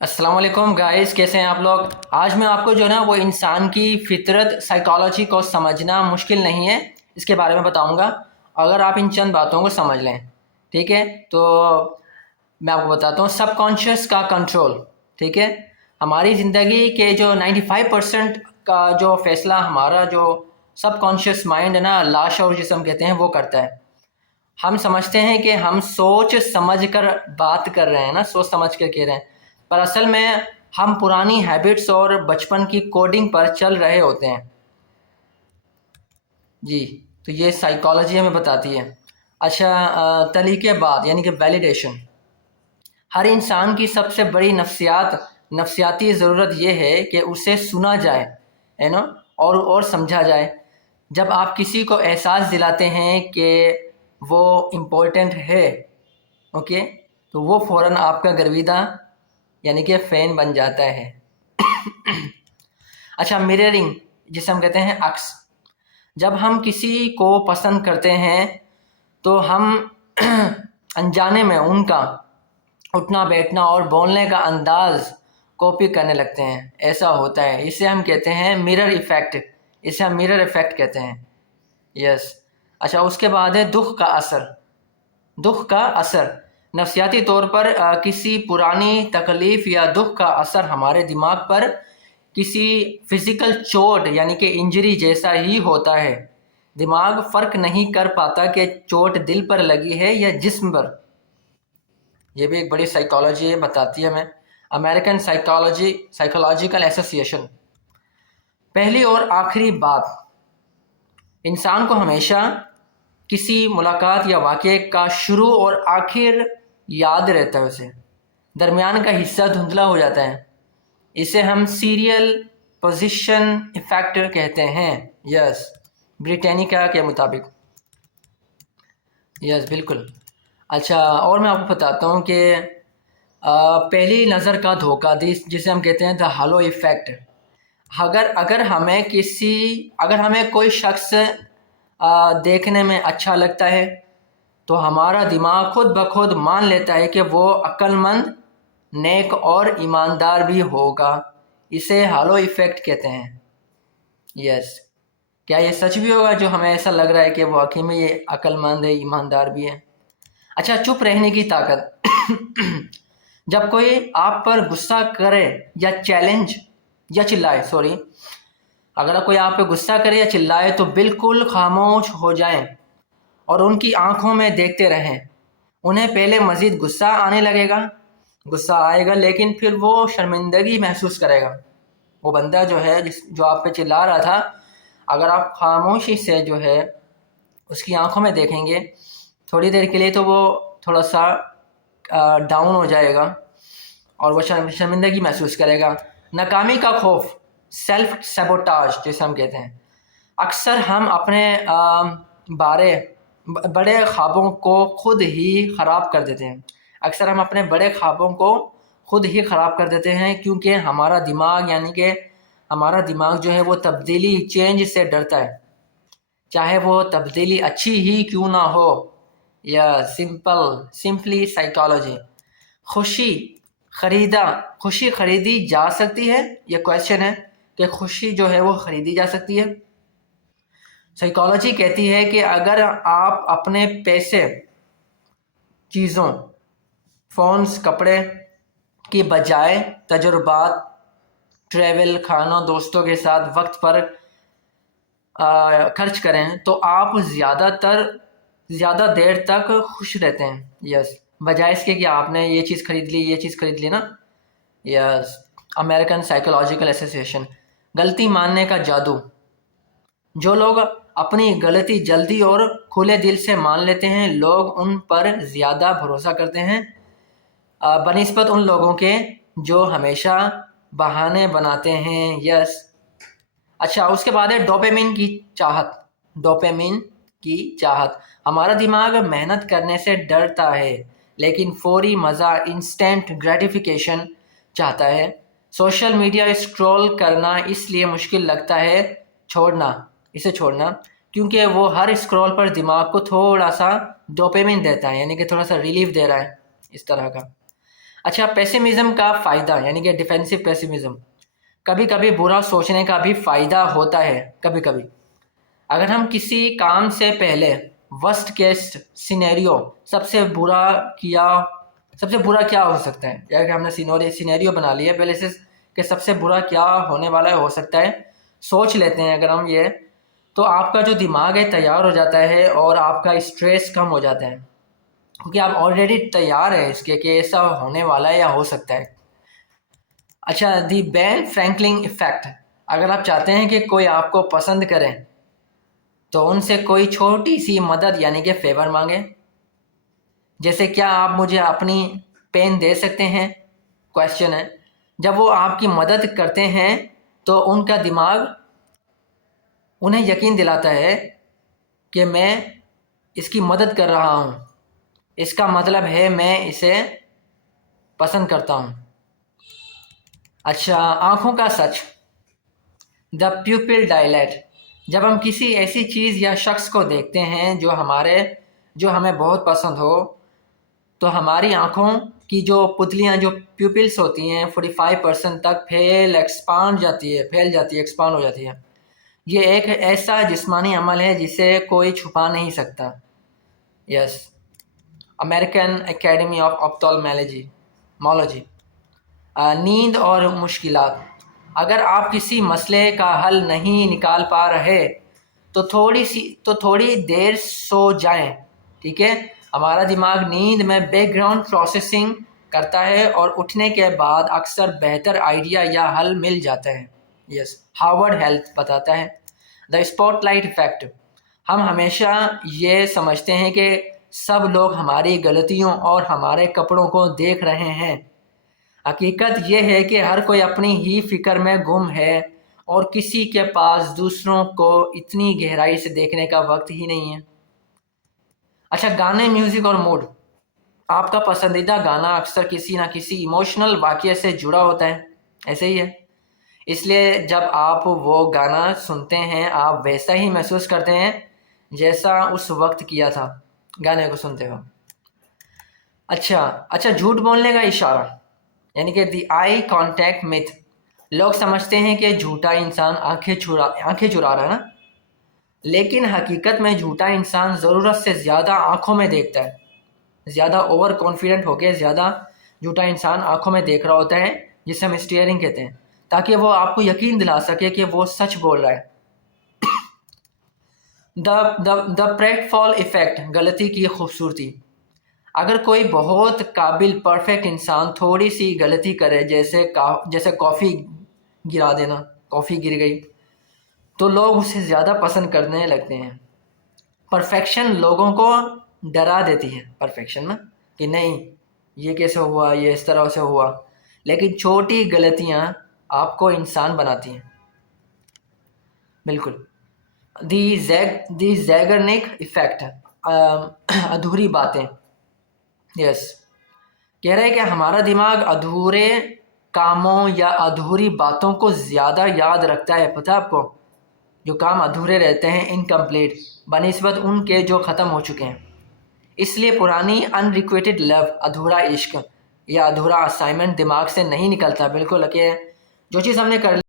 अस्सलाम वालेकुम गाइस, कैसे हैं आप लोग। आज मैं आपको जो है ना वो इंसान की फितरत साइकोलॉजी को समझना मुश्किल नहीं है, इसके बारे में बताऊंगा। अगर आप इन चंद बातों को समझ लें, ठीक है, तो मैं आपको बताता हूँ सबकॉन्शियस का कंट्रोल। ठीक है, हमारी ज़िंदगी के जो 95% का जो फैसला हमारा जो सबकॉन्शियस माइंड है ना, लाश और जिसम कहते हैं, वो करता है। हम समझते हैं कि हम सोच समझ कर बात कर रहे हैं ना, सोच समझ कर कह रहे हैं, पर असल में हम पुरानी हैबिट्स और बचपन की कोडिंग पर चल रहे होते हैं। जी, तो ये साइकोलॉजी हमें बताती है। अच्छा, तलीके बात यानी कि वैलिडेशन। हर इंसान की सबसे बड़ी नफ्सियाती ज़रूरत यह है कि उसे सुना जाए, है ना, और समझा जाए। जब आप किसी को एहसास दिलाते हैं कि वो इम्पोर्टेंट है, ओके, तो वो फ़ौरन आपका गर्विदा यानी कि फ़ैन बन जाता है। अच्छा, मिररिंग जिसे हम कहते हैं अक्स। जब हम किसी को पसंद करते हैं तो हम अनजाने में उनका उठना बैठना और बोलने का अंदाज कॉपी करने लगते हैं। ऐसा होता है, इसे हम कहते हैं मिरर इफ़ेक्ट। इसे हम मिरर इफ़ेक्ट कहते हैं। यस। अच्छा, उसके बाद है दुख का असर। दुख का असर नफसियाती तौर पर किसी पुरानी तकलीफ़ या दुख का असर हमारे दिमाग पर किसी फिज़िकल चोट यानी कि इंजरी जैसा ही होता है। दिमाग फ़र्क नहीं कर पाता कि चोट दिल पर लगी है या जिस्म पर। यह भी एक बड़ी साइकोलॉजी बताती है हमें। American psychological association. पहली और आखिरी बात, इंसान को हमेशा किसी मुलाकात या वाक़े का शुरू और आखिर याद रहता है, उसे दरमियान का हिस्सा धुंधला हो जाता है। इसे हम सीरियल पोजीशन इफ़ेक्ट कहते हैं। यस, ब्रिटानिका के मुताबिक। यस, बिल्कुल। अच्छा, और मैं आपको बताता हूँ कि पहली नज़र का धोखा जिसे हम कहते हैं द हालो इफ़ेक्ट। अगर हमें कोई शख्स देखने में अच्छा लगता है तो हमारा दिमाग खुद ब खुद मान लेता है कि वो अक्लमंद, नेक और ईमानदार भी होगा। इसे हालो इफ़ेक्ट कहते हैं। यस, क्या ये सच भी होगा जो हमें ऐसा लग रहा है कि वो वाकई में ये अक्लमंद है, ईमानदार भी है। अच्छा, चुप रहने की ताकत। जब कोई आप पर गुस्सा करे या चैलेंज या चिल्लाए, सॉरी, अगर कोई आप पे गुस्सा करे या चिल्लाए तो बिल्कुल खामोश हो जाएं और उनकी आंखों में देखते रहें। उन्हें पहले मज़ीद गुस्सा आने लगेगा, गुस्सा आएगा, लेकिन फिर वो शर्मिंदगी महसूस करेगा। वो बंदा जो है जो आप पे चिल्ला रहा था, अगर आप खामोशी से जो है उसकी आंखों में देखेंगे थोड़ी देर के लिए, तो वो थोड़ा सा डाउन हो जाएगा और वो शर्मिंदगी महसूस करेगा। नाकामी का खौफ, सेल्फ सैबोटाज जिसे हम कहते हैं। अक्सर हम अपने बड़े ख्वाबों को खुद ही ख़राब कर देते हैं। अक्सर हम अपने बड़े ख्वाबों को खुद ही ख़राब कर देते हैं क्योंकि हमारा दिमाग यानी कि हमारा दिमाग जो है वो तब्दीली, चेंज से डरता है, चाहे वो तब्दीली अच्छी ही क्यों ना हो। या सिंपली साइकोलॉजी। खुशी खुशी खरीदी जा सकती है, ये क्वेश्चन है कि खुशी जो है वो खरीदी जा सकती है। साइकोलॉजी कहती है कि अगर आप अपने पैसे, चीज़ों, फ़ोन्स, कपड़े की बजाय तजुर्बात, ट्रैवल, खानों, दोस्तों के साथ वक्त पर खर्च करें तो आप ज़्यादा देर तक खुश रहते हैं। यस, बजाय इसके कि आपने ये चीज़ खरीद ली ना। यस। American psychological association. गलती मानने का जादू। जो लोग अपनी गलती जल्दी और खुले दिल से मान लेते हैं, लोग उन पर ज़्यादा भरोसा करते हैं बनिस्बत उन लोगों के जो हमेशा बहाने बनाते हैं। यस। अच्छा, उसके बाद है डोपामिन की चाहत। डोपामिन की चाहत। हमारा दिमाग मेहनत करने से डरता है, लेकिन फौरी मज़ा, इंस्टेंट ग्रेटिफिकेशन चाहता है। सोशल मीडिया स्क्रॉल करना इसलिए मुश्किल लगता है इसे छोड़ना क्योंकि वो हर स्क्रॉल पर दिमाग को थोड़ा सा डोपामिन देता है, यानी कि थोड़ा सा रिलीफ दे रहा है, इस तरह का। اچھا، پیسیمزم کا فائدہ یعنی کہ ڈیفینسو پیسیمزم، کبھی کبھی برا سوچنے کا بھی فائدہ ہوتا ہے. کبھی کبھی اگر ہم کسی کام سے پہلے ورسٹ کیس سینیریو، سب سے برا کیا ہو سکتا ہے، یا کہ ہم نے سینیریو بنا لیا پہلے سے کہ سب سے برا کیا ہونے والا ہو سکتا ہے، سوچ لیتے ہیں اگر ہم یہ، تو آپ کا جو دماغ ہے تیار ہو جاتا ہے اور آپ کا اسٹریس کم ہو جاتا ہے، کیونکہ آپ آلریڈی تیار ہیں اس کے کہ ایسا ہونے والا ہے یا ہو سکتا ہے. اچھا، دی بین فرینکلن ایفیکٹ، اگر آپ چاہتے ہیں کہ کوئی آپ کو پسند کرے تو ان سے کوئی چھوٹی سی مدد یعنی کہ فیور مانگے، جیسے کیا آپ مجھے اپنی پین دے سکتے ہیں، کویشچن ہے. جب وہ آپ کی مدد کرتے ہیں تو ان کا دماغ انہیں یقین دلاتا ہے کہ میں اس کی مدد کر رہا ہوں، اس کا مطلب ہے میں اسے پسند کرتا ہوں. اچھا، آنکھوں کا سچ، دا پیپل ڈائلیٹ، جب ہم کسی ایسی چیز یا شخص کو دیکھتے ہیں جو ہمیں بہت پسند ہو تو ہماری آنکھوں کی جو پتلیاں جو پیپلس ہوتی ہیں 45% تک پھیل جاتی ہے. یہ ایک ایسا جسمانی عمل ہے جسے کوئی چھپا نہیں سکتا. یس، امریکن اکیڈمی آف آپتھالمالوجی. نیند اور مشکلات، اگر آپ کسی مسئلے کا حل نہیں نکال پا رہے تو تھوڑی دیر سو جائیں. ٹھیک ہے، ہمارا دماغ نیند میں بیک گراؤنڈ پروسیسنگ کرتا ہے اور اٹھنے کے بعد اکثر بہتر آئیڈیا یا حل مل جاتا ہے. یس، ہارورڈ ہیلتھ بتاتا ہے. دا اسپاٹ لائٹ ایفیکٹ، ہم ہمیشہ یہ سمجھتے ہیں کہ سب لوگ ہماری غلطیوں اور ہمارے کپڑوں کو دیکھ رہے ہیں. حقیقت یہ ہے کہ ہر کوئی اپنی ہی فکر میں گم ہے اور کسی کے پاس دوسروں کو اتنی گہرائی سے دیکھنے کا وقت ہی نہیں ہے. اچھا، گانے، میوزک اور موڈ، آپ کا پسندیدہ گانا اکثر کسی نہ کسی ایموشنل واقعے سے جڑا ہوتا ہے، ایسے ہی ہے. اس لیے جب آپ وہ گانا سنتے ہیں آپ ویسا ہی محسوس کرتے ہیں جیسا اس وقت کیا تھا گانے کو سنتے ہو. اچھا، جھوٹ بولنے کا اشارہ یعنی کہ دی آئی کانٹیکٹ میتھ، لوگ سمجھتے ہیں کہ جھوٹا انسان آنکھیں چرا رہا ہے نا، لیکن حقیقت میں جھوٹا انسان ضرورت سے زیادہ آنکھوں میں دیکھتا ہے. زیادہ اوور کانفیڈنٹ ہو کے زیادہ جھوٹا انسان آنکھوں میں دیکھ رہا ہوتا ہے، جسے ہم اسٹیئرنگ کہتے ہیں، تاکہ وہ آپ کو یقین دلا سکے کہ وہ سچ بول رہا ہے. دا پریٹ فال ایفیکٹ، غلطی کی خوبصورتی، اگر کوئی بہت قابل پرفیکٹ انسان تھوڑی سی غلطی کرے جیسے کافی گرا دینا، کافی گر گئی، تو لوگ اسے زیادہ پسند کرنے لگتے ہیں. پرفیکشن لوگوں کو ڈرا دیتی ہے، پرفیکشن نا، کہ نہیں یہ کیسے ہوا، یہ اس طرح سے ہوا، لیکن چھوٹی غلطیاں آپ کو انسان بناتی ہیں. بالکل. دی زیگرنک ایفیکٹ، ادھوری باتیں. یس، کہہ رہے کہ ہمارا دماغ ادھورے کاموں یا ادھوری باتوں کو زیادہ یاد رکھتا ہے. پتہ آپ کو، جو کام ادھورے رہتے ہیں انکمپلیٹ بنسبت ان کے جو ختم ہو چکے ہیں. اس لیے پرانی انریکویٹڈ لو، ادھورا عشق یا ادھورا اسائنمنٹ دماغ سے نہیں نکلتا. بالکل کہ جو چیز ہم نے کر